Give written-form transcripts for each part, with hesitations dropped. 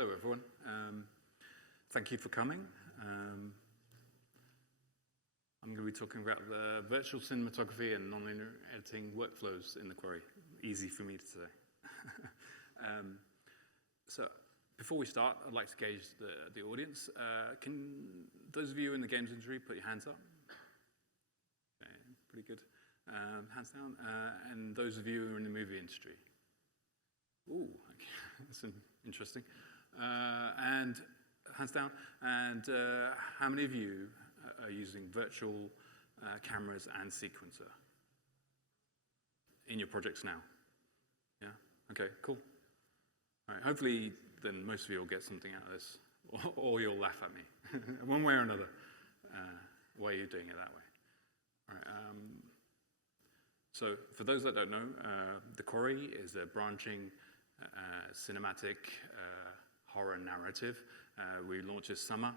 Hello, everyone. Thank you for coming. I'm going to be talking about the virtual cinematography and nonlinear editing workflows in the Quarry. Easy for me to say. So before we start, I'd like to gauge the audience. Can those of you in the games industry put your hands up? Okay, pretty good. Hands down. And those of you who are in the movie industry? Ooh, okay. That's interesting. And hands down. And how many of you are using virtual cameras and sequencer in your projects now? Yeah? Okay, cool. All right, hopefully then most of you will get something out of this, or you'll laugh at me, one way or another, why you're doing it that way. All right, so for those that don't know, the Quarry is a branching cinematic horror narrative. We launched this summer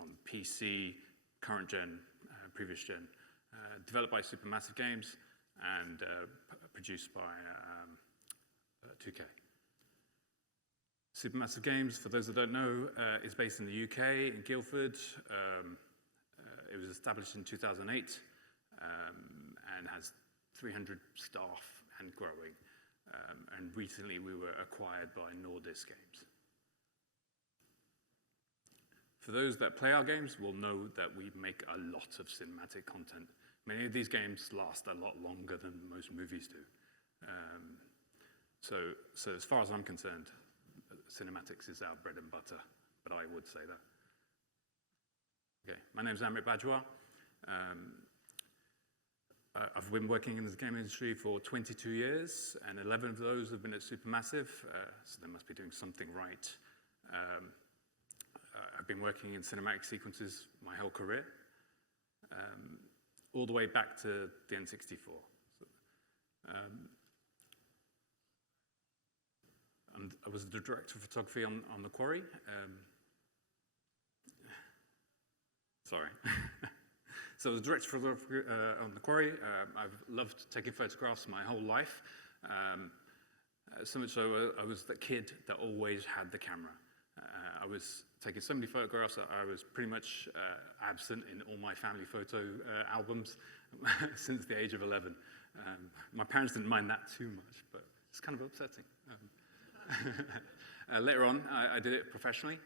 on PC, current gen, previous gen, developed by Supermassive Games and produced by 2K. Supermassive Games, for those that don't know, is based in the UK, in Guildford. It was established in 2008 and has 300 staff and growing. And recently we were acquired by Nordisk Games. For those that play our games will know that we make a lot of cinematic content. Many of these games last a lot longer than most movies do. So as far as I'm concerned, cinematics is our bread and butter, but I would say that. Okay, my name's Amit Bajwa. I've been working in the game industry for 22 years, and 11 of those have been at Supermassive, so they must be doing something right. I've been working in cinematic sequences my whole career, all the way back to the N64. So, I was the director of photography on the Quarry. Sorry. So I was director of photography on the Quarry. I've loved taking photographs my whole life. So much so I was the kid that always had the camera. I was taking so many photographs that I was pretty much absent in all my family photo albums since the age of 11. My parents didn't mind that too much, but it's kind of upsetting. Later on, I did it professionally.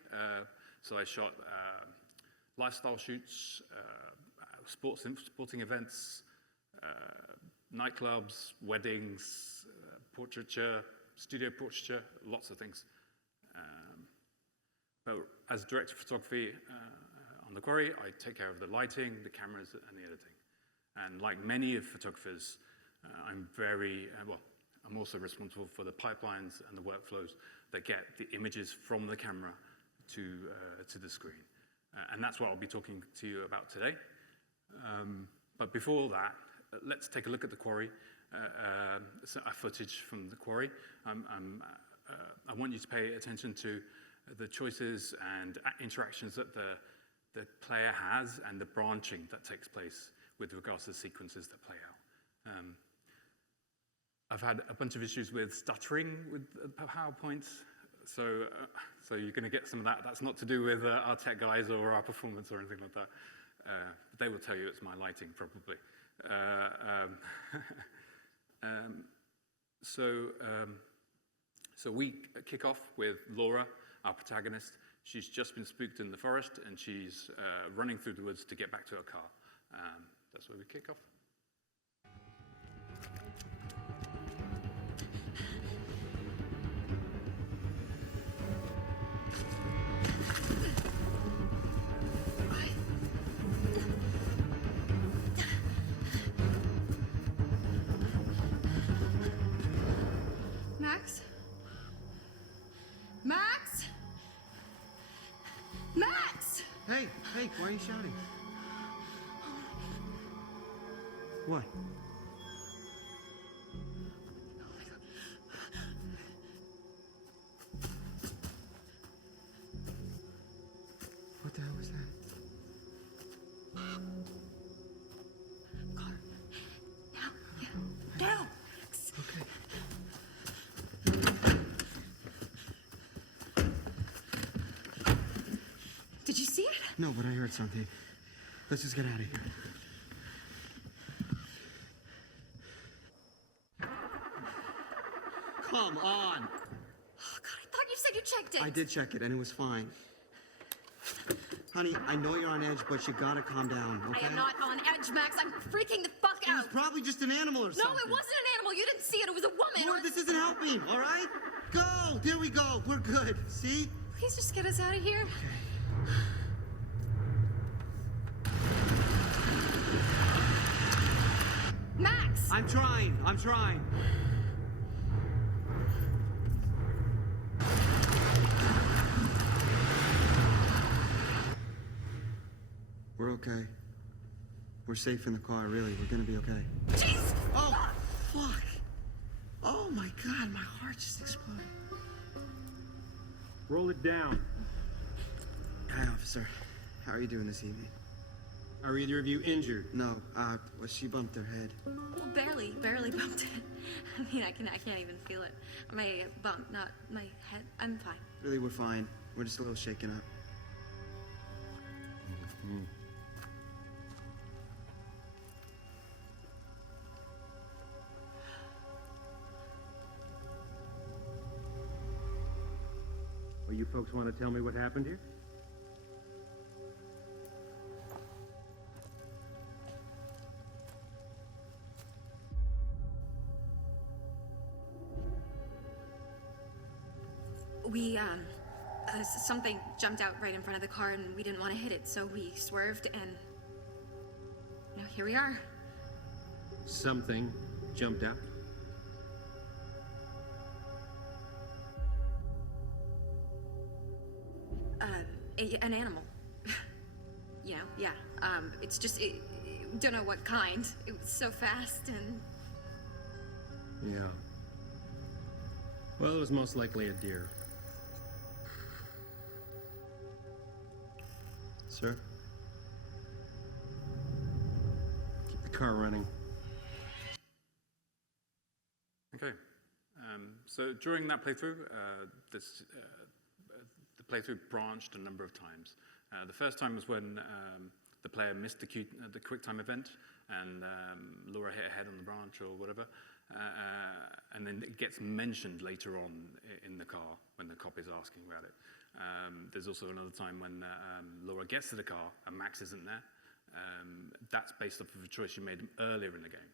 So I shot lifestyle shoots, sporting events, nightclubs, weddings, portraiture, studio portraiture, lots of things. But as director of photography on the Quarry, I take care of the lighting, the cameras, and the editing. And like many of photographers, I'm I'm also responsible for the pipelines and the workflows that get the images from the camera to the screen. And that's what I'll be talking to you about today. But before that, let's take a look at the Quarry, footage from the Quarry. I want you to pay attention to the choices and interactions that the player has and the branching that takes place with regards to the sequences that play out. I've had a bunch of issues with stuttering with PowerPoint, so you're going to get some of that. That's not to do with our tech guys or our performance or anything like that. They will tell you it's my lighting, probably. So we kick off with Laura, our protagonist. She's just been spooked in the forest, and she's running through the woods to get back to her car. That's where we kick off. Max? Max? Max! Hey, why are you shouting? What? What the hell was that? Car. Now. Yeah. Now. Max. Okay. No, but I heard something. Let's just get out of here. Come on! Oh, God, I thought you said you checked it. I did check it, and it was fine. Honey, I know you're on edge, but you gotta calm down, okay? I am not on edge, Max. I'm freaking the fuck It was out. probably just an animal or something. No, it wasn't an animal. You didn't see it. It was a woman. Lord, this isn't helping, all right? Go! There we go. We're good. See? Please just get us out of here. Max! I'm trying. We're okay. We're safe in the car, really. We're gonna be okay. Jeez! Oh, fuck! Oh my God, my heart just exploded. Roll it down. Hi, officer. How are you doing this evening? Are either of you injured? No, well, she bumped her head. Well, barely bumped it. I mean, I can't even feel it. My bump, not my head. I'm fine. Really, we're fine. We're just a little shaken up. Well, you folks want to tell me what happened here? We, something jumped out right in front of the car and we didn't want to hit it, so we swerved and now here we are. Something jumped out. An animal. You know, yeah. It's just, don't know what kind. It was so fast and... Yeah. Well, it was most likely a deer. Sir? Keep the car running. Okay. So during that playthrough, the playthrough branched a number of times. The first time was when the player missed the quick time event and Laura hit her head on the branch or whatever. And then it gets mentioned later on in the car when the cop is asking about it. There's also another time when Laura gets to the car and Max isn't there. That's based off of a choice you made earlier in the game.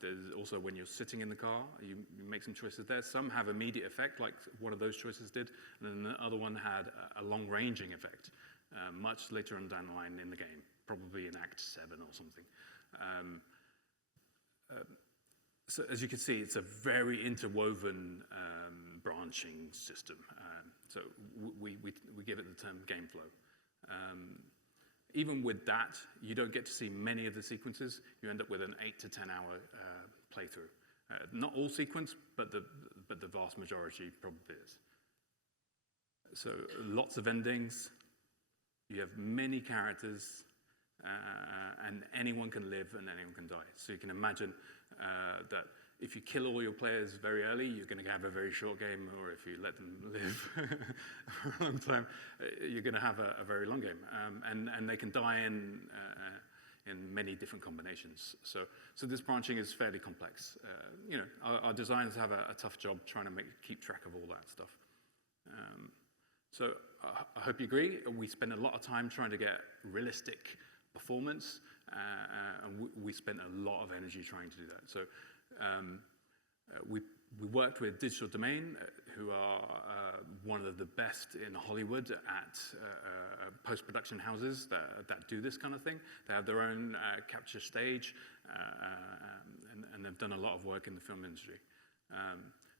There's also when you're sitting in the car, you make some choices there. Some have immediate effect, like one of those choices did, and then the other one had a long-ranging effect, much later on down the line in the game, probably in Act 7 or something. So as you can see, it's a very interwoven branching system. So we give it the term game flow. Even with that, you don't get to see many of the sequences. You end up with an 8 to 10 hour playthrough. Not all sequence, but the vast majority probably is. So lots of endings. You have many characters, and anyone can live and anyone can die. So you can imagine that if you kill all your players very early, you're going to have a very short game, or if you let them live for a long time, you're going to have a very long game. And they can die in many different combinations. So this branching is fairly complex. You know, our designers have a tough job trying to keep track of all that stuff. So I hope you agree. We spend a lot of time trying to get realistic performance, and we spent a lot of energy trying to do that. So we worked with Digital Domain, who are one of the best in Hollywood at post-production houses that do this kind of thing. They have their own capture stage, and they've done a lot of work in the film industry.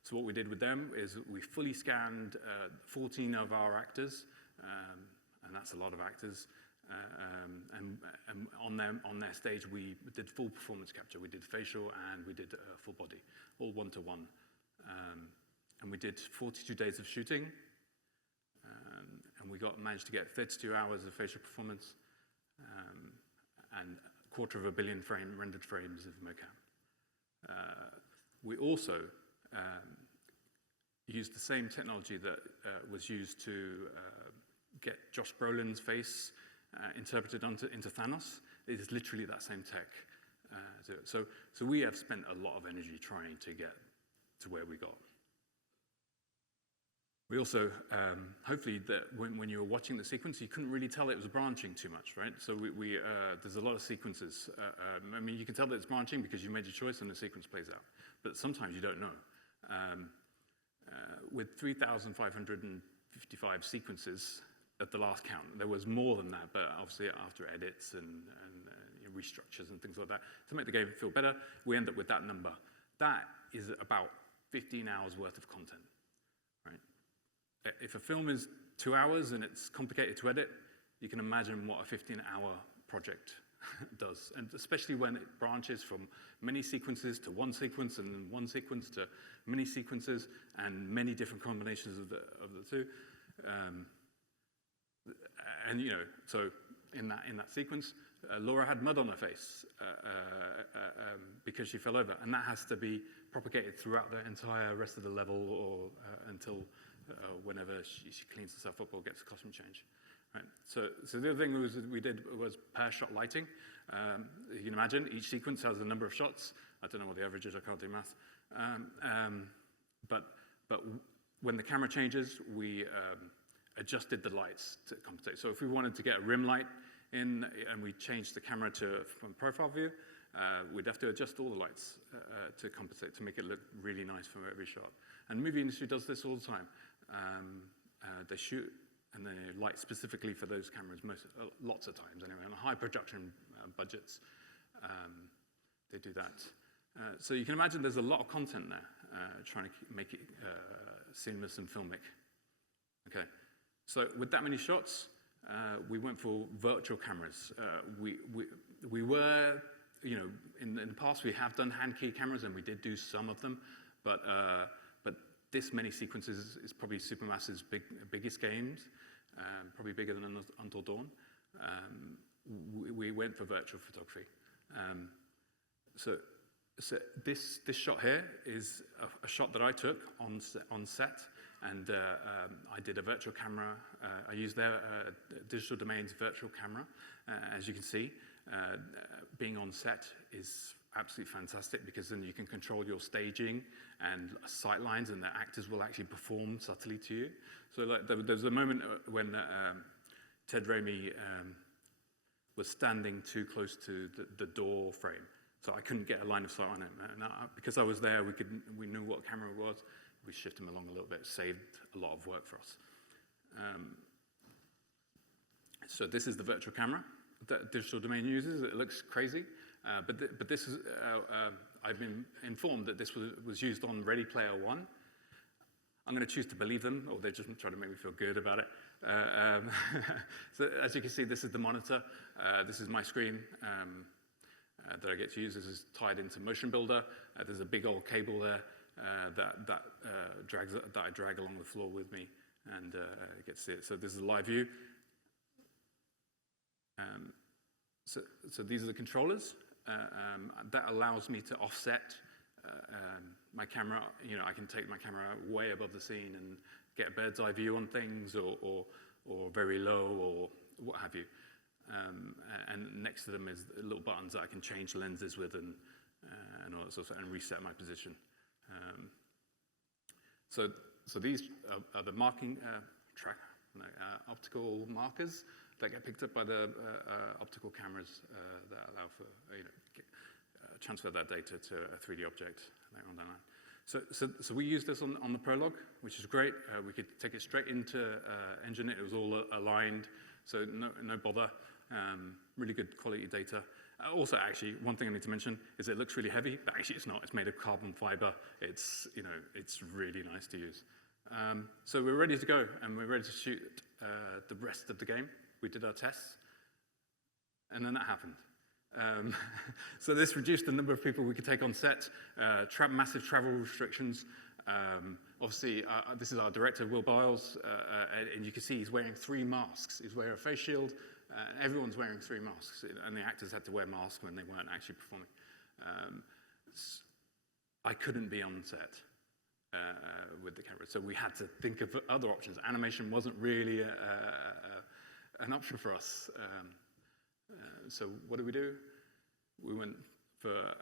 So what we did with them is we fully scanned 14 of our actors, and that's a lot of actors. And on their stage, we did full performance capture. We did facial and we did full body, all one-to-one. And we did 42 days of shooting, and we managed to get 32 hours of facial performance, and 250 million rendered frames of mocap. We also used the same technology that was used to get Josh Brolin's face interpreted into Thanos. It is literally that same tech. So we have spent a lot of energy trying to get to where we got. We also, hopefully, when you were watching the sequence, you couldn't really tell it was branching too much, right? So there's a lot of sequences. I mean, you can tell that it's branching because you made your choice and the sequence plays out. But sometimes you don't know. With 3,555 sequences at the last count, there was more than that, but obviously after edits and restructures and things like that, to make the game feel better, we end up with that number. That is about 15 hours worth of content, right? If a film is 2 hours and it's complicated to edit, you can imagine what a 15-hour project does, and especially when it branches from many sequences to one sequence, and then one sequence to many sequences, and many different combinations of the two. And so in that sequence, Laura had mud on her face because she fell over, and that has to be propagated throughout the entire rest of the level, or until whenever she cleans herself up or gets a costume change. Right. So the other thing we did was pair shot lighting. You can imagine each sequence has a number of shots. I don't know what the average is, I can't do math. But when the camera changes, we adjusted the lights to compensate. So if we wanted to get a rim light in and we changed the camera from profile view, we'd have to adjust all the lights to compensate, to make it look really nice from every shot. And the movie industry does this all the time. They shoot and they light specifically for those cameras lots of times anyway. On high production budgets, they do that. So you can imagine there's a lot of content there, trying to make it seamless and filmic. Okay, so with that many shots, we went for virtual cameras. We were, in the past we have done hand key cameras, and we did do some of them, but this many sequences is probably Supermassive's biggest games, probably bigger than Until Dawn. We went for virtual photography. So this shot here is a shot that I took on set, and I did a virtual camera. I used their Digital Domain's virtual camera. As you can see, being on set is absolutely fantastic, because then you can control your staging and sight lines, and the actors will actually perform subtly to you. So there was a moment when Ted Raimi was standing too close to the door frame, so I couldn't get a line of sight on him. And because I was there, we knew what camera it was. We shifted him along a little bit, saved a lot of work for us. So this is the virtual camera that Digital Domain uses. It looks crazy, but this is, I've been informed that this was used on Ready Player One. I'm going to choose to believe them, or they're just trying to make me feel good about it. So as you can see, this is the monitor. This is my screen that I get to use. This is tied into Motion Builder. There's a big old cable there that I drag along the floor with me, and get to see it. So this is a live view. So these are the controllers. That allows me to offset my camera. I can take my camera way above the scene and get a bird's eye view on things, or very low, or what have you. And next to them is little buttons that I can change lenses with, and all that sort of stuff, and reset my position. So these are the marking optical markers that get picked up by the optical cameras that allow for transfer that data to a 3D object later on down the line. So we used this on the prologue, which is great. We could take it straight into Engine. It was all aligned, so no bother. Really good quality data. Also, actually, one thing I need to mention is it looks really heavy, but actually it's not. It's made of carbon fiber. It's really nice to use. So we're ready to go, and we're ready to shoot the rest of the game. We did our tests, and then that happened. So this reduced the number of people we could take on set, massive travel restrictions. Obviously, this is our director, Will Biles, and you can see he's wearing 3 masks. He's wearing a face shield. Everyone's wearing 3 masks, and the actors had to wear masks when they weren't actually performing. I couldn't be on set. with the camera. So we had to think of other options. Animation wasn't really an option for us. So what did we do? We went for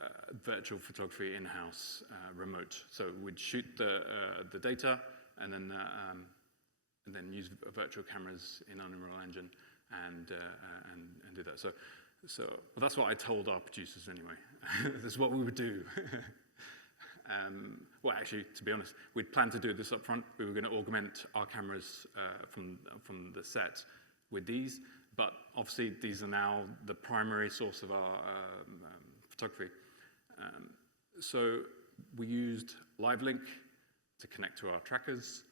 virtual photography in-house, remote. So we'd shoot the data and then use virtual cameras in Unreal Engine and do that. So well, that's what I told our producers anyway. That's what we would do. Well, actually, to be honest, we'd planned to do this up front. We were going to augment our cameras from the set with these, but obviously these are now the primary source of our photography. So we used LiveLink to connect to our trackers,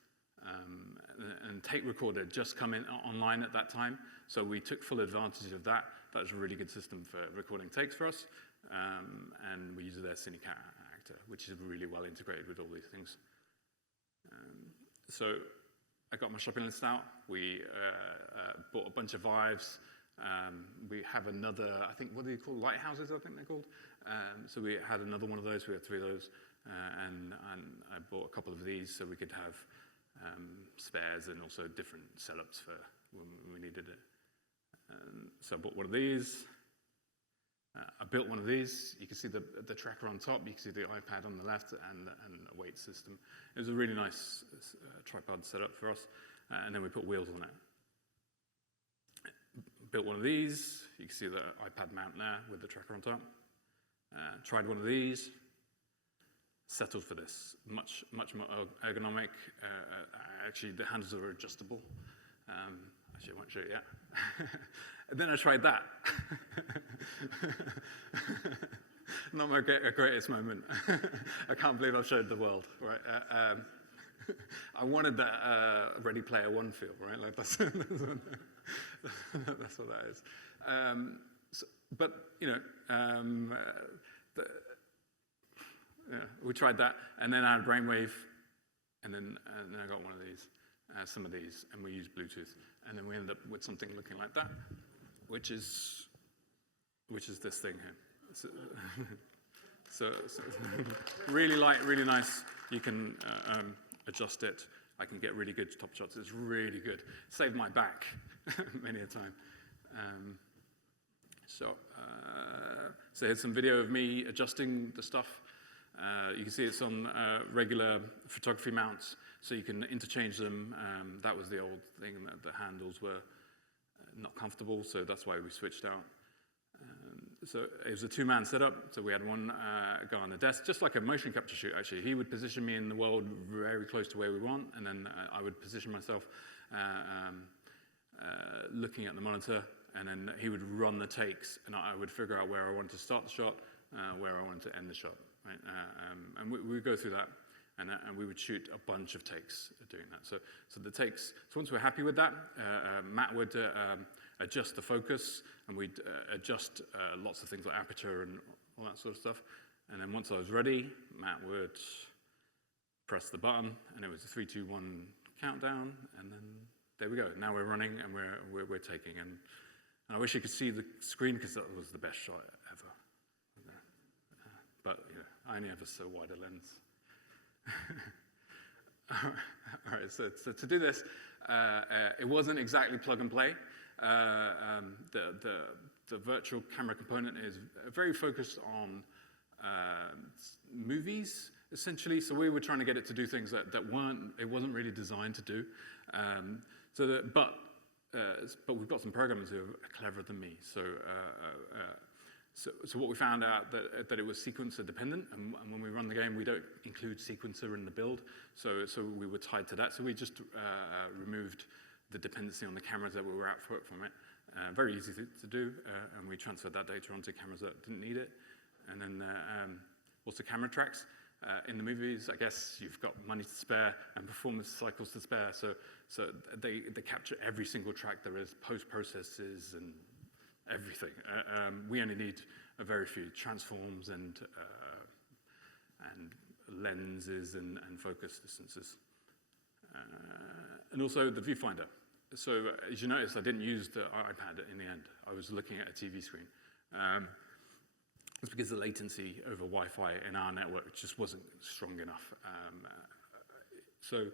and Tape Recorder had just come in online at that time, so we took full advantage of that. That was a really good system for recording takes for us, and we used their Cinematography, which is really well integrated with all these things. So I got my shopping list out. We bought a bunch of Vives. We have another, I think, what do you call lighthouses, I think they're called. So we had another one of those. We had 3 of those. And I bought a couple of these so we could have spares and also different setups for when we needed it. So I bought one of these. I built one of these. You can see the tracker on top. You can see the iPad on the left and a weight system. It was a really nice tripod setup for us. And then we put wheels on it. Built one of these. You can see the iPad mount there with the tracker on top. Tried one of these. Settled for this. Much more ergonomic. Actually, the handles are adjustable. Actually, I won't show you yet. And then I tried that. Not my greatest moment. I can't believe I've showed the world, right? I wanted that Ready Player One feel, right? Like that's what that is. But you know, we tried that, and then I had Brainwave, and then I got one of these, some of these, and we used Bluetooth, and then we ended up with something looking like that, which is this thing here. So really light, really nice. You can adjust it. I can get really good top shots. It's really good. Saved my back many a time. So here's some video of me adjusting the stuff. You can see it's on regular photography mounts, so you can interchange them. That was the old thing, that the handles were not comfortable, so that's why we switched out. So it was a 2-man setup, so we had one guy on the desk, just like a motion capture shoot, actually. He would position me in the world very close to where we want, and then I would position myself looking at the monitor, and then he would run the takes, and I would figure out where I wanted to start the shot, where I wanted to end the shot. Right? And we would go through that, and we would shoot a bunch of takes doing that. So the takes, so once we're happy with that, Matt would adjust the focus, and we'd adjust lots of things like aperture and all that sort of stuff. And then once I was ready, Matt would press the button, and it was a 3, 2, 1 countdown, and then there we go. Now we're running, and we're taking. And I wish you could see the screen, because that was the best shot ever. But you know, I only have a so wide a lens. All right, so to do this, it wasn't exactly plug and play. The virtual camera component is very focused on movies, essentially. So we were trying to get it to do things that it wasn't really designed to do. But we've got some programmers who are cleverer than me. So what we found out that it was sequencer dependent, and when we run the game, we don't include sequencer in the build. So we were tied to that. So we just removed the dependency on the cameras that we were output from it. Very easy to do, and we transferred that data onto cameras that didn't need it. And then also camera tracks. In the movies, I guess you've got money to spare and performance cycles to spare. So they capture every single track there is, post-processes and everything. We only need a very few transforms and lenses and focus distances. And also the viewfinder. So as you notice, I didn't use the iPad in the end. I was looking at a TV screen. It's because the latency over Wi-Fi in our network just wasn't strong enough. So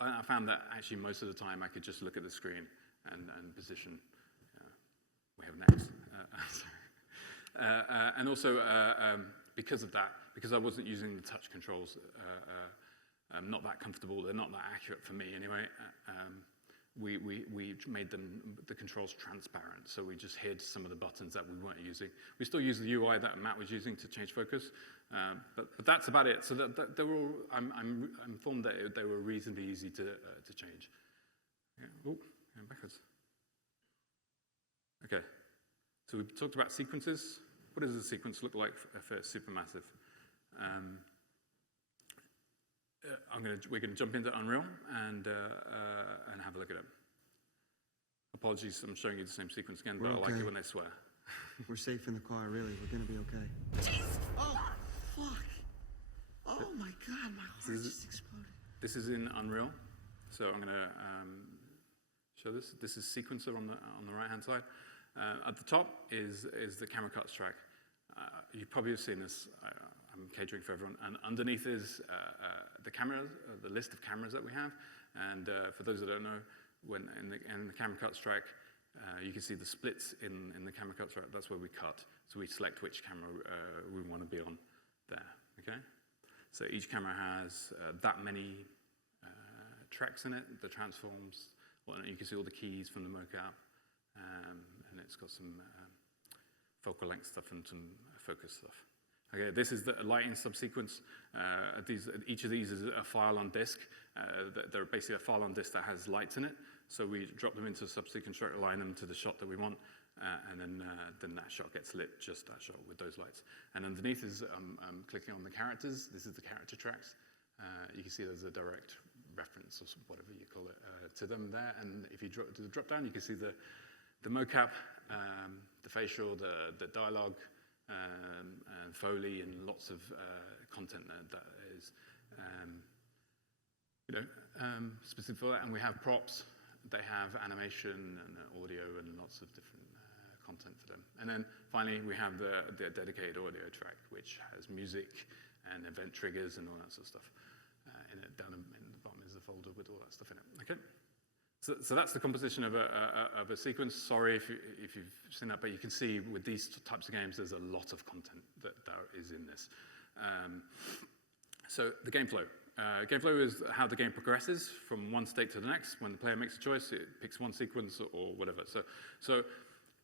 I found that actually most of the time I could just look at the screen and position. We have next. And also, because of that, because I wasn't using the touch controls, I'm not that comfortable, they're not that accurate for me anyway, we made the controls transparent, so we just hid some of the buttons that we weren't using. We still use the UI that Matt was using to change focus, but that's about it. So that they were all, I'm informed that they were reasonably easy to change. Yeah. Oh, backwards. Okay, so we talked about sequences. What does a sequence look like if it's supermassive? We're going to jump into Unreal and have a look at it. Apologies, I'm showing you the same sequence again, but I like it when they swear. We're safe in the car, really. We're gonna be okay. Oh, fuck. Oh my God, my heart just exploded. This is in Unreal, so I'm going to show this. This is sequencer on the right-hand side. At the top is the camera cuts track. You probably have seen this. I'm catering for everyone. And underneath is the cameras, the list of cameras that we have. And for those that don't know, when in the camera cuts track, you can see the splits in the camera cuts track. That's where we cut. So we select which camera we want to be on there. Okay. So each camera has that many tracks in it. The transforms. Well, you can see all the keys from the mocap, and it's got some focal length stuff and some focus stuff. Okay, this is the lighting subsequence. Each of these is a file on disk. They're basically a file on disk that has lights in it. So we drop them into a subsequence track, align them to the shot that we want, and then that shot gets lit, just that shot with those lights. And underneath is clicking on the characters. This is the character tracks. You can see there's a direct reference, or whatever you call it, to them there. And if you do the drop down, you can see the mocap, the facial, the dialogue, and Foley, and lots of content that is specific for that. And we have props. They have animation and audio and lots of different content for them. And then finally, we have the dedicated audio track, which has music and event triggers and all that sort of stuff in it. Down in the bottom is the folder with all that stuff in it. Okay. So that's the composition of a sequence. Sorry if you've seen that, but you can see with these types of games, there's a lot of content that is in this. So the game flow. Game flow is how the game progresses from one state to the next. When the player makes a choice, it picks one sequence or whatever. So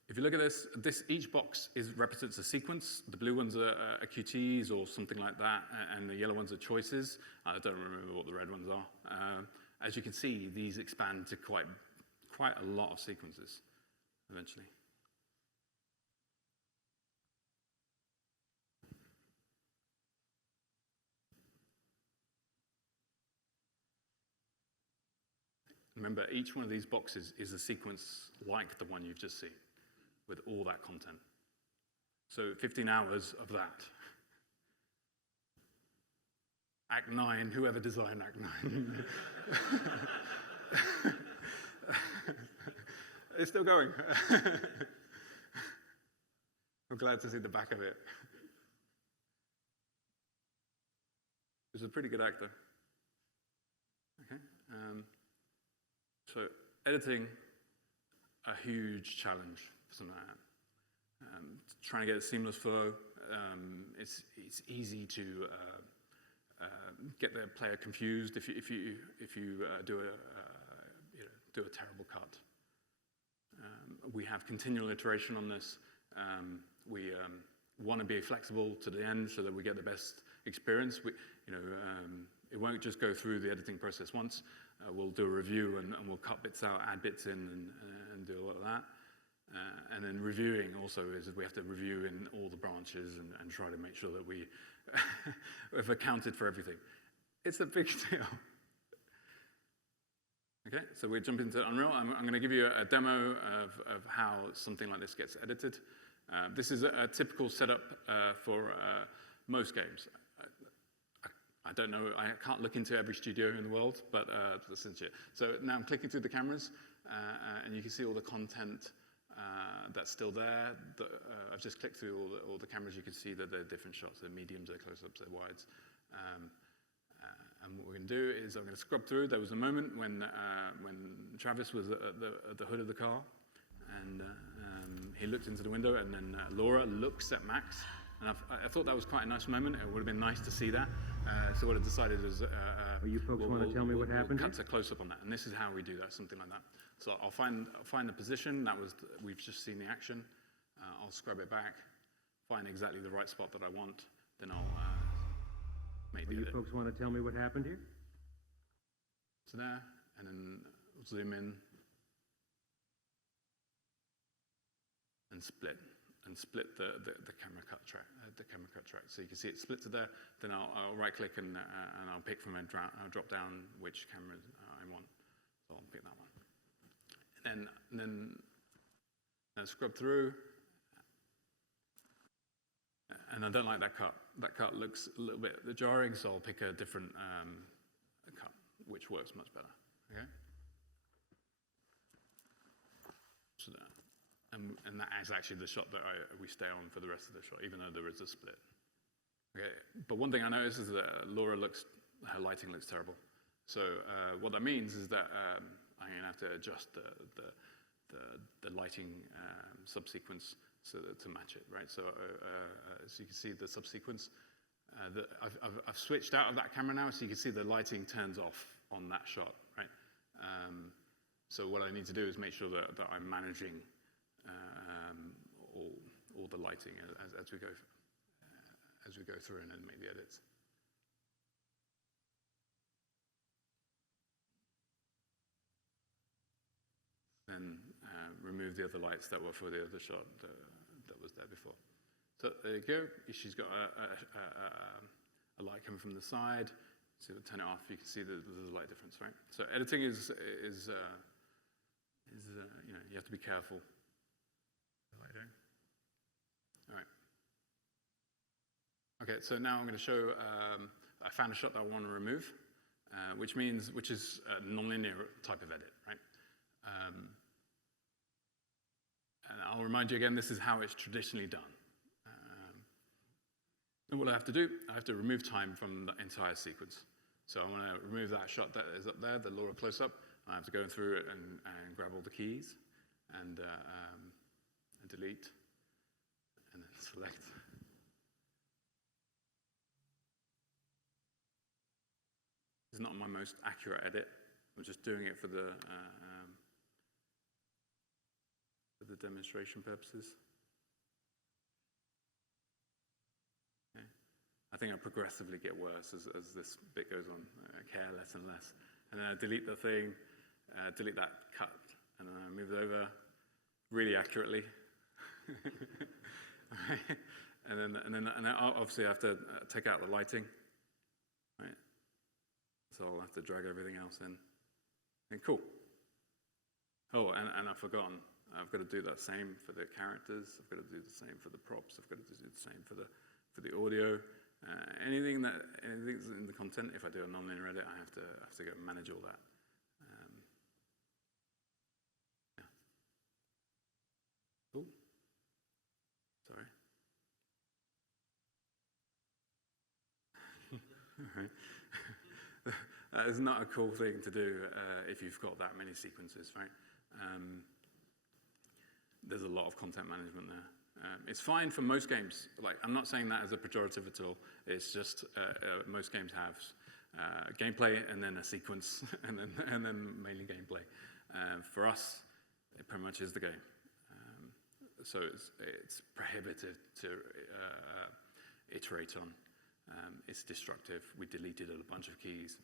if you look at this, each box represents a sequence. The blue ones are QTs or something like that, and the yellow ones are choices. I don't remember what the red ones are. As you can see, these expand to quite a lot of sequences eventually. Remember, each one of these boxes is a sequence like the one you've just seen, with all that content. So 15 hours of that. Act 9, whoever designed Act 9. It's still going. I'm glad to see the back of it. He's a pretty good actor. Okay. So editing, a huge challenge for something like that. Trying to get a seamless flow. It's easy to get the player confused if you do a terrible cut. We have continual iteration on this. We want to be flexible to the end so that we get the best experience. It won't just go through the editing process once. We'll do a review and we'll cut bits out, add bits in, and do a lot of that. And then reviewing also is we have to review in all the branches and try to make sure that we have accounted for everything. It's a big deal. Okay, so we jump into Unreal. I'm going to give you a demo of how something like this gets edited. This is a typical setup for most games. I don't know, I can't look into every studio in the world, but essentially. So now I'm clicking through the cameras, and you can see all the content that's still there. I've just clicked through all the cameras. You can see that they're different shots. They're mediums, they're close-ups, they're wides. And what we're going to do is I'm going to scrub through. There was a moment when Travis was at the hood of the car, and he looked into the window, and then Laura looks at Max. And I thought that was quite a nice moment. It would have been nice to see that. So what I decided is, you folks want to tell me what happened We'll here? cut a close-up on that, and this is how we do that, something like that. So I'll find the position. We've just seen the action. I'll scrub it back, find exactly the right spot that I want. Then I'll make the You edit. folks want to tell me what happened here? So there, and then zoom in and split the camera cut track. So you can see it split to there. Then I'll right click and I'll pick from I'll drop down which camera I want. So I'll pick that one. And then scrub through. And I don't like that cut. That cut looks a little bit jarring, so I'll pick a different cut, which works much better. Okay. So that. And that is actually the shot that we stay on for the rest of the shot, even though there is a split. Okay, but one thing I noticed is that her lighting looks terrible. So what that means is that I'm going to have to adjust the lighting subsequence to match it, right? So as you can see, the subsequence, I've switched out of that camera now, so you can see the lighting turns off on that shot, right? So what I need to do is make sure that I'm managing all the lighting as we go through and then make the edits. Then remove the other lights that were for the other shot that was there before. So there you go. She's got a light coming from the side. So we'll turn it off. You can see there's a light difference, right? So editing is you know, you have to be careful. All right. Okay, so now I'm going to show, I found a shot that I want to remove, which is a nonlinear type of edit, right? And I'll remind you again, this is how it's traditionally done. And what I have to do, I have to remove time from the entire sequence. So I want to remove that shot that is up there, the Laura close-up. I have to go through it and grab all the keys and delete, and then select. It's not my most accurate edit. I'm just doing it for the demonstration purposes. Okay. I think I progressively get worse as this bit goes on. I care less and less. And then I delete the thing, delete that cut, and then I move it over really accurately. Right. And then obviously I have to take out the lighting, right? So I'll have to drag everything else in. And cool. Oh, and I've forgotten. I've got to do that same for the characters. I've got to do the same for the props. I've got to do the same for the audio. Anything that's in the content, if I do a nonlinear edit, I have to go manage all that. Yeah. Cool. Sorry. All right. That is not a cool thing to do if you've got that many sequences, right? There's a lot of content management there. It's fine for most games. Like, I'm not saying that as a pejorative at all. It's just most games have gameplay and then a sequence and then mainly gameplay. For us, it pretty much is the game. So it's prohibitive to iterate on. It's destructive. We deleted a bunch of keys.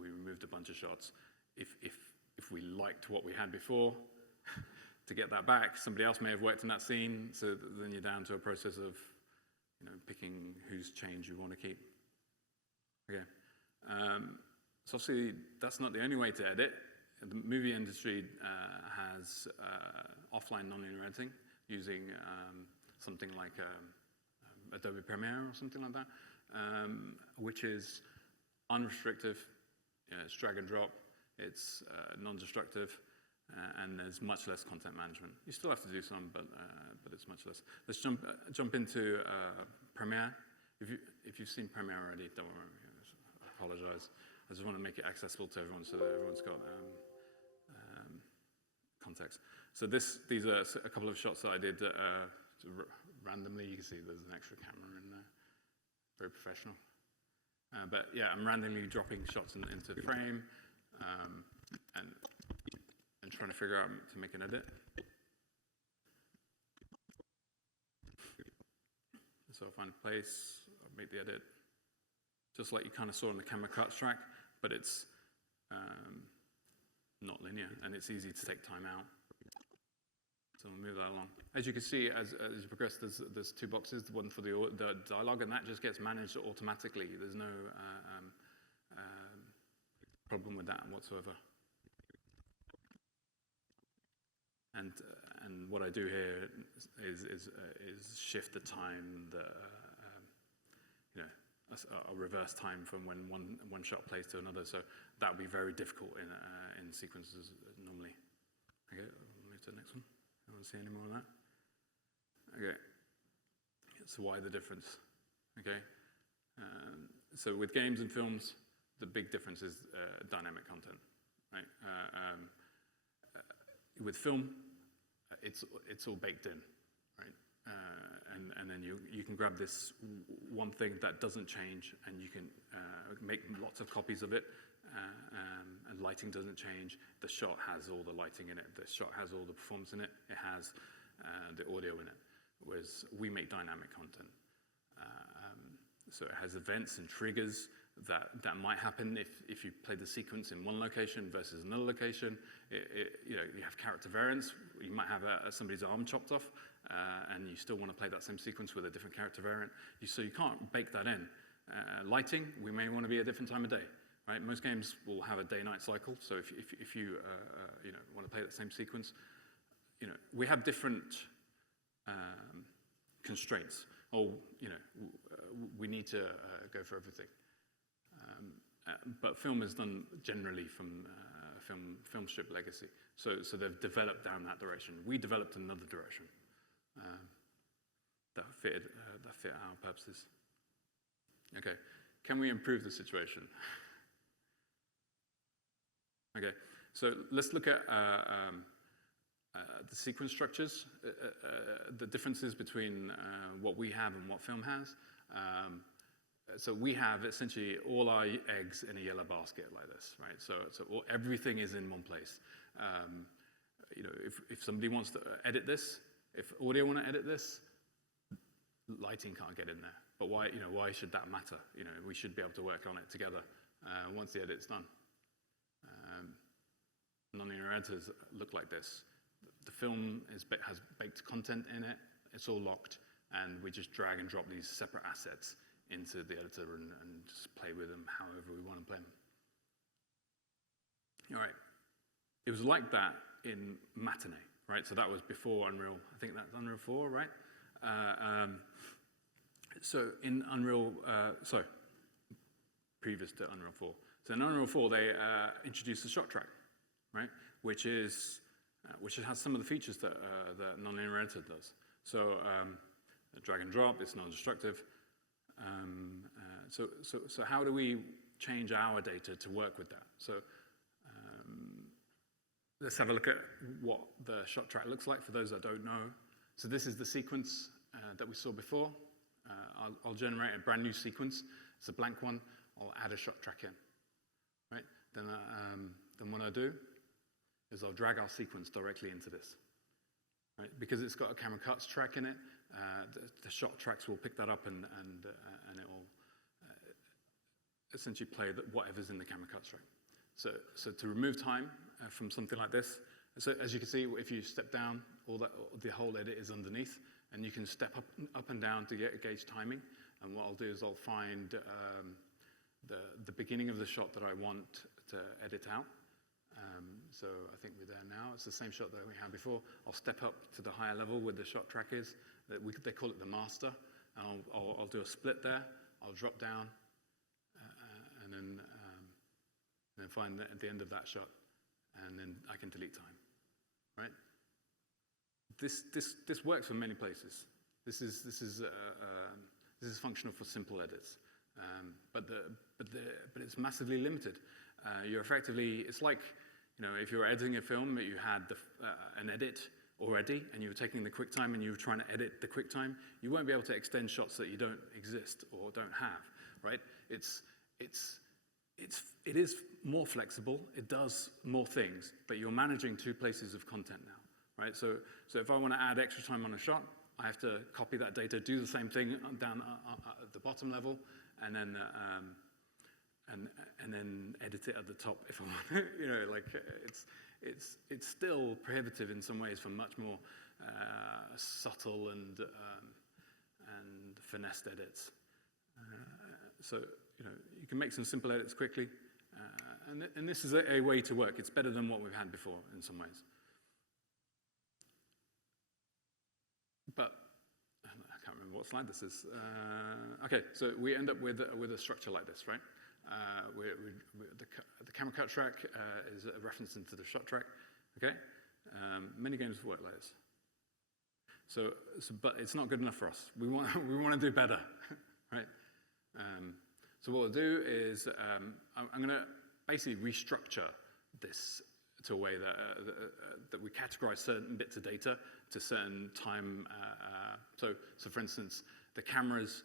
We removed a bunch of shots. If we liked what we had before, to get that back, somebody else may have worked in that scene, so then you're down to a process of, you know, picking whose change you want to keep. Okay. So obviously, that's not the only way to edit. The movie industry has offline nonlinear editing using something like Adobe Premiere or something like that, which is unrestrictive. It's drag and drop. It's non-destructive. And there's much less content management. You still have to do some, but it's much less. Let's jump into Premiere. If you've seen Premiere already, don't worry. apologize. I just want to make it accessible to everyone so that everyone's got context. So these are a couple of shots that I did randomly. You can see there's an extra camera in there. Very professional. But yeah, I'm randomly dropping shots into the frame and trying to figure out to make an edit. So I'll find a place, I'll make the edit. Just like you kind of saw on the camera cuts track, but it's not linear, and it's easy to take time out. So we'll move that along. As you can see, as you progress, there's two boxes, the one for the dialogue, and that just gets managed automatically. There's no problem with that whatsoever. And what I do here is shift the time, I'll reverse time from when one shot plays to another. So that would be very difficult in sequences normally. Okay, I'll move to the next one. I don't want to see any more of that. Okay, so why the difference? Okay, so with games and films, the big difference is dynamic content, right? With film, it's all baked in, right? And then you can grab this one thing that doesn't change, and you can make lots of copies of it, and lighting doesn't change. The shot has all the lighting in it. The shot has all the performance in it. It has the audio in it, whereas we make dynamic content. So it has events and triggers that might happen if you play the sequence in one location versus another location. You have character variants. You might have somebody's arm chopped off, and you still want to play that same sequence with a different character variant. So you can't bake that in. Lighting, we may want to be a different time of day, right? Most games will have a day-night cycle. So if you want to play that same sequence, we have different constraints. We need to go for everything. But film is done generally from film strip legacy. So they've developed down that direction. We developed another direction that fit our purposes. Okay, can we improve the situation? Okay, so let's look at the sequence structures, the differences between what we have and what film has. So we have essentially all our eggs in a yellow basket like this, right? So everything is in one place. If somebody wants to edit this, if audio want to edit this, lighting can't get in there. But why should that matter? We should be able to work on it together once the edit's done. Non-linear editors look like this. The film has baked content in it. It's all locked, and we just drag and drop these separate assets into the editor and just play with them however we want to play them. All right. It was like that in Matinee, right? So that was before Unreal. I think that's Unreal 4, right? So in Unreal, previous to Unreal 4. So in Unreal 4, they introduced the shot track, right? Which has some of the features that the non-linear editor does. So drag and drop, it's non-destructive. So how do we change our data to work with that? So let's have a look at what the shot track looks like for those that don't know. So this is the sequence that we saw before. I'll generate a brand new sequence. It's a blank one. I'll add a shot track in. Right? Then what I do is I'll drag our sequence directly into this. Right? Because it's got a camera cuts track in it, the shot tracks will pick that up and it will essentially play whatever's in the camera cuts track. So to remove time from something like this, so as you can see, if you step down, the whole edit is underneath, and you can step up and down to gauge timing. And what I'll do is I'll find the beginning of the shot that I want to edit out. So I think we're there now. It's the same shot that we had before. I'll step up to the higher level where the shot track is. They call it the master. And I'll do a split there. I'll drop down, and then find at the end of that shot, and then I can delete time. Right? This works for many places. This is functional for simple edits. But it's massively limited. You're effectively, it's like, if you're editing a film, you had an edit already, and you were taking the QuickTime and you were trying to edit the QuickTime, you won't be able to extend shots that you don't exist or don't have, right? It is more flexible, it does more things, but you're managing two places of content now, right? So if I want to add extra time on a shot, I have to copy that data, do the same thing down at the bottom level, and then edit it at the top if I want. It's still prohibitive in some ways for much more subtle and finessed edits. So you can make some simple edits quickly, and this is a way to work. It's better than what we've had before in some ways. But I can't remember what slide this is. Okay, so we end up with a structure like this, right? The camera cut track is a reference into the shot track. Okay, many games work like this. So, but it's not good enough for us. We want to do better, right? So what we'll do is I'm going to basically restructure this to a way that we categorize certain bits of data to certain time. So for instance, the cameras.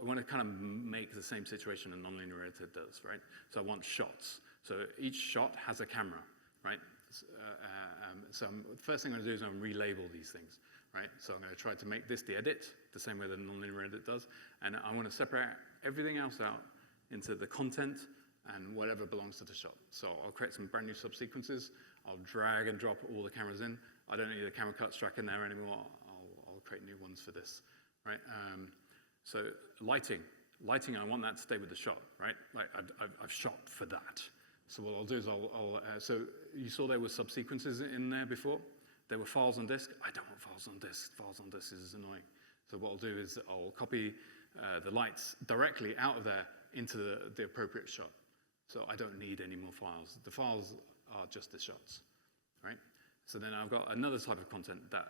I want to kind of make the same situation a nonlinear editor does, right? So I want shots. So each shot has a camera, right? So the first thing I'm going to do is I'm going to relabel these things, right? So I'm going to try to make this the edit, the same way that a nonlinear edit does, and I want to separate everything else out into the content and whatever belongs to the shot. So I'll create some brand new subsequences. I'll drag and drop all the cameras in. I don't need a camera cut track in there anymore. I'll create new ones for this, right? So lighting, I want that to stay with the shot, right? Like I've shot for that. So what I'll do is so you saw there were subsequences in there before. There were files on disk. I don't want files on disk. Files on disk is annoying. So what I'll do is I'll copy the lights directly out of there into the appropriate shot. So I don't need any more files. The files are just the shots, right? So then I've got another type of content that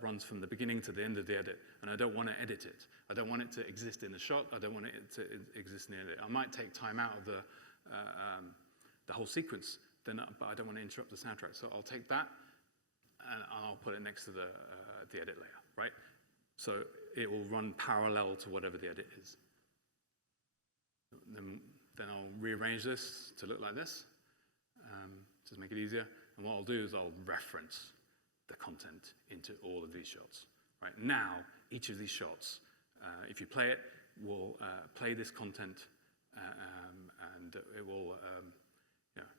runs from the beginning to the end of the edit, and I don't want to edit it. I don't want it to exist in the shot. I don't want it to exist in the edit. I might take time out of the whole sequence, but I don't want to interrupt the soundtrack. So I'll take that, and I'll put it next to the edit layer, right? So it will run parallel to whatever the edit is. Then I'll rearrange this to look like this, just make it easier. And what I'll do is I'll reference the content into all of these shots. Right now, each of these shots, if you play it, will play this content, and it will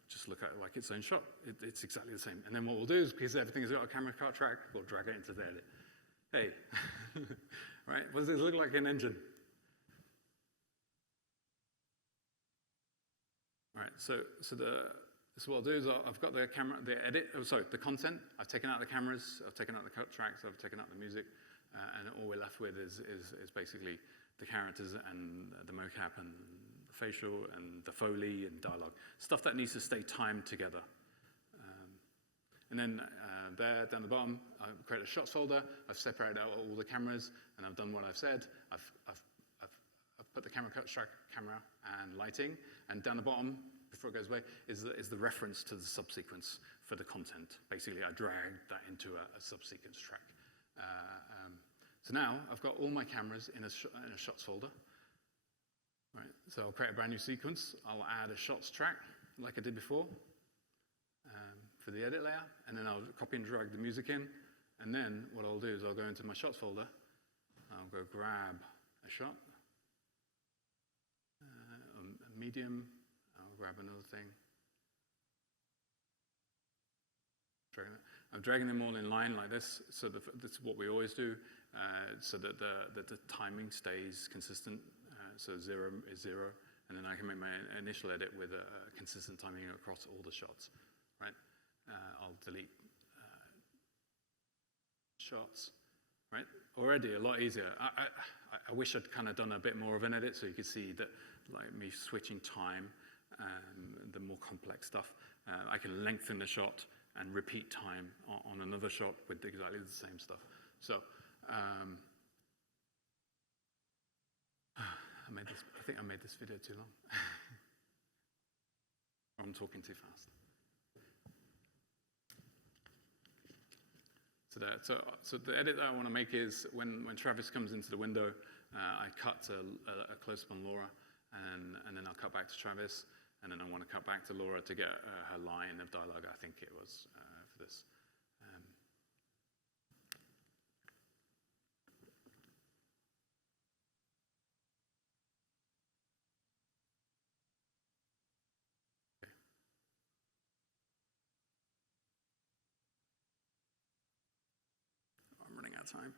just look at it like its own shot. It's exactly the same. And then what we'll do is, because everything's got a camera cut track, we'll drag it into the edit. Hey, right? What does this look like in Engine? Right. So what I'll do is I've got the camera, the content. I've taken out the cameras, I've taken out the cut tracks, I've taken out the music, and all we're left with is basically the characters and the mocap and the facial and the Foley and dialogue. Stuff that needs to stay timed together. And then there, down the bottom, I've created a shots folder. I've separated out all the cameras, and I've done what I've said. I've put the camera cut track, camera, and lighting. And down the bottom, before it goes away, is the reference to the subsequence for the content. Basically, I dragged that into a subsequence track. So now I've got all my cameras in a shots folder. Right. So I'll create a brand new sequence. I'll add a shots track like I did before for the edit layer, and then I'll copy and drag the music in. And then what I'll do is I'll go into my shots folder. I'll go grab a shot, a medium. I'll grab another thing. I'm dragging them all in line like this. So that's what we always do, so that the timing stays consistent. So 0 is 0, and then I can make my initial edit with a consistent timing across all the shots, right? I'll delete shots, right? Already a lot easier. I wish I'd kind of done a bit more of an edit so you could see that, like me switching time, the more complex stuff. I can lengthen the shot and repeat time on another shot with exactly the same stuff. So. I think I made this video too long. Or I'm talking too fast. So the edit that I want to make is when Travis comes into the window, I cut a close-up on Laura, and then I'll cut back to Travis, and then I want to cut back to Laura to get her line of dialogue, I think it was, for this. I'm running out of time.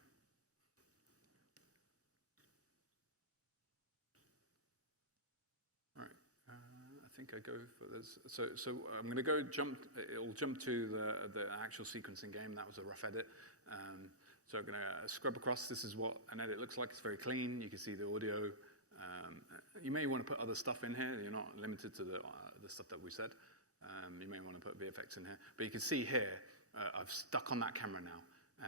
All right, I think I go for this. So I'm going to go it'll jump to the actual sequencing game. That was a rough edit. So I'm going to scrub across. This is what an edit looks like. It's very clean. You can see the audio. You may want to put other stuff in here. You're not limited to the stuff that we said. You may want to put VFX in here. But you can see here, I've stuck on that camera now.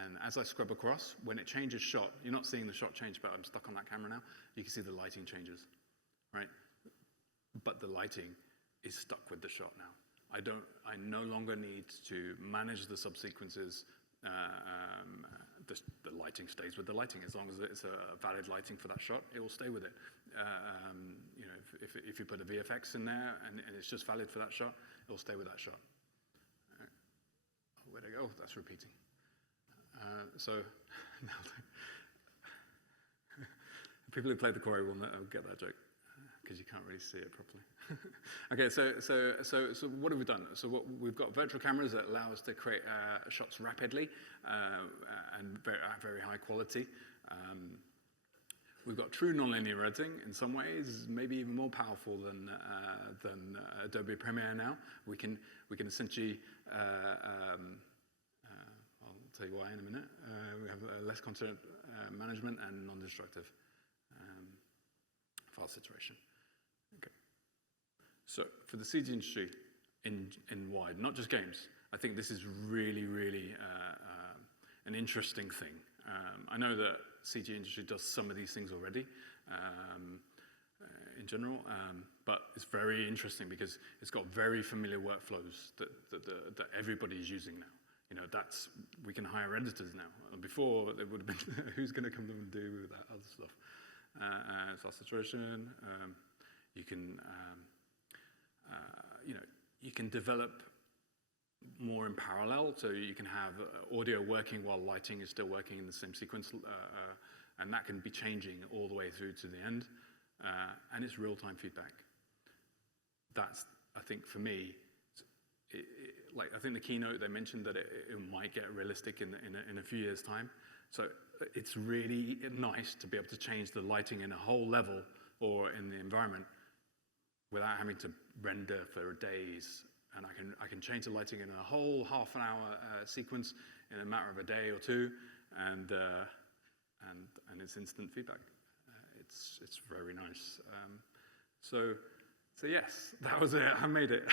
And as I scrub across, when it changes shot, you're not seeing the shot change, but I'm stuck on that camera now. You can see the lighting changes, right? But the lighting is stuck with the shot now. I no longer need to manage the subsequences. The lighting stays with the lighting. As long as it's a valid lighting for that shot, it will stay with it. You know, if you put a VFX in there and it's just valid for that shot, it will stay with that shot. Oh, where'd I go? That's repeating. So people who played the Quarry will get that joke because you can't really see it properly. Okay, so what have we done? So we've got virtual cameras that allow us to create shots rapidly and at very high quality. We've got true nonlinear editing in some ways, maybe even more powerful than Adobe Premiere now. We can essentially I'll tell you why in a minute. We have less content management and non-destructive file situation. Okay. So for the CG industry in wide, not just games, I think this is really, really an interesting thing. I know that CG industry does some of these things already in general, but it's very interesting because it's got very familiar workflows that everybody's using now. You know, we can hire editors now. Before, it would have been, who's going to come and do that other stuff? File situation. You can, you can develop more in parallel. So you can have audio working while lighting is still working in the same sequence, and that can be changing all the way through to the end. And it's real-time feedback. That's, I think, for me. Like I think the keynote they mentioned that it might get realistic in a few years' time. So it's really nice to be able to change the lighting in a whole level or in the environment without having to render for days. And I can change the lighting in a whole half-an-hour sequence in a matter of a day or two, and it's instant feedback. It's very nice. So yes, that was it. I made it.